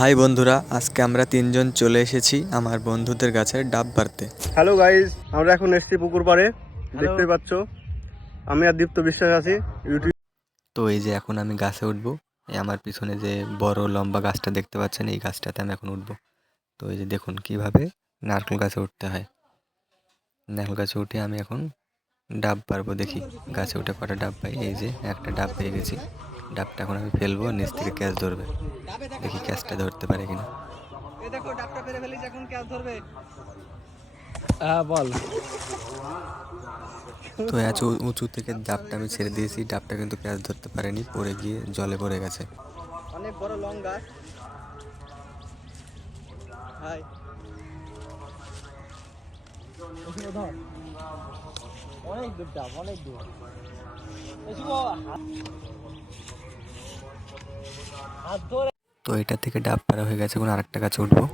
High বন্ধুরা, আজকে আমরা তিনজন চলে এসেছি আমার বন্ধুদের গাছের ডাব পাড়তে। হ্যালো গাইজ, আমরা এখন এসেছি পুকুর পাড়ে। দেখতেই পাচ্ছ আমি আর দীপ্ত বিশ্বাস আছি ইউটিউব। তো এই যে এখন আমি গাছে উঠবো। এই আমার পিছনে যে বড় লম্বা গাছটা দেখতে পাচ্ছেন, এই গাছটাতে আমি এখন উঠবো। তো এই যে দেখুন কিভাবে নারকেল গাছে উঠতে হয়। নারকেল গাছে উঠে আমি এখন ডাব পারবো, দেখি গাছে উঠে কটা ডাব পাই। এই যে একটা ডাব পেয়ে গেছি। ডাবটা এখন আমি ফেলবো, নিচ থেকে ক্যাচ ধরবে, দেখি ক্যাচটা ধরতে পারে কিনা। এই দেখো ডাবটা পেরে ফেলিস, এখন ক্যাচ ধরবে। বল। তো এত উঁচু থেকে ডাবটা আমি ছেড়ে দিয়েছি, ডাবটা কিন্তু ক্যাচ ধরতে পারেনি, পড়ে গিয়ে জলে পড়ে গেছে। অনেক বড় লং গাছ। হাই অনেক দূর ডাব, অনেক দূর। হাত ধরে তো এটা থেকে ডাব পাড়া হয়ে গেছে, এখন আরেকটা গাছে উঠবো।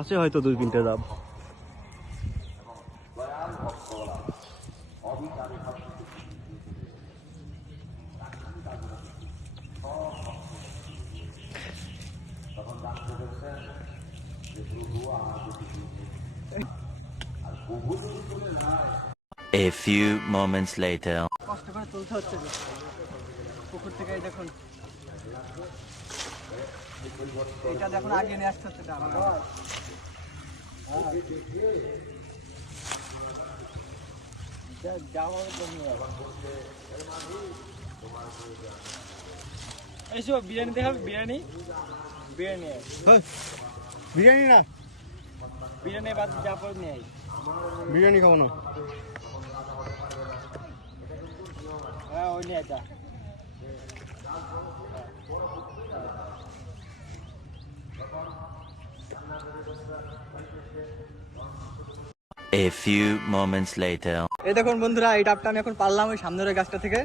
আছে হয়তো 2-3টে ডাব। A few moments later. কষ্ট করে তুলতে হচ্ছে যে পুকুর থেকে। এই দেখুন, এটা দেখুন আগে নিয়ে আসতে হচ্ছে ডাব। এসো বিরিয়ানি দেখাবে, বিরিয়ানি বিরিয়ানি বিরিয়ানি না, বিরিয়ানি বাদ যা পরে নিয়ে আই। বিরিয়ানি খাবো না। হ্যাঁ ওই নিয়ে যা। A few moments later. এই দেখুন বন্ধুরা, এই ডাবটা আমি এখন পারলাম ওই সামনের ওই গাছটা থেকে।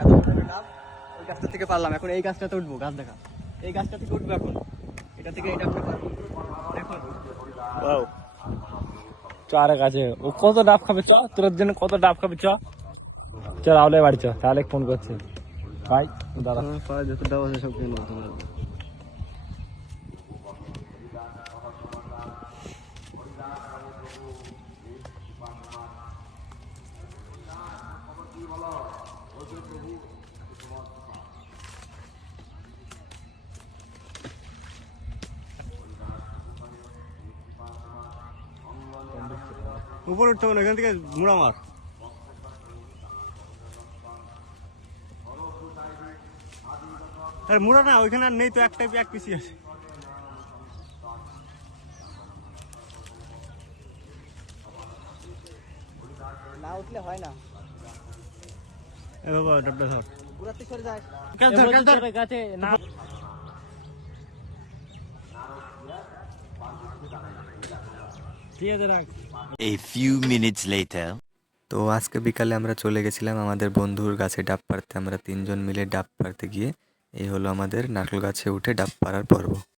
এত বড় ডাব, ওই গাছটা থেকে পারলাম। এখন এই গাছটাতে উঠবো, গাছ দেখা, এই গাছটা থেকে উঠবো এখন। এটা থেকে এই ডাবটা পারবো। দেখুন ওয়াও, চ আর কাছে ও কত ডাব খাবে, চ তোর জন্য কত ডাব খাবে, চ চ রাহুলে বাড়ি চ। তাহলে ফোন করছে ভাই দাদা। পাড়া যত ডাব আছে সব কিনে নতুন। উপরে উঠতে হবে না, এখান থেকে মুড়া মার। আরে মুড়া না, ওইখানে আর নেই তো, একটাই এক পিসি আছে। না উঠলে হয় না। এ বাবা ডাবটা ধর, পুরাতে সরে যায়। ক্যাচ ধর, ক্যাচ ধর। গাছে না ঠিক আছে রাখ। A few minutes later. তো আজকে বিকালে আমরা চলে গেছিলাম আমাদের বন্ধুর গাছে ডাব পাড়তে। আমরা তিনজন মিলে ডাব পাড়তে গিয়ে এই হলো আমাদের নারকেল গাছে উঠে ডাব পাড়ার পর্ব।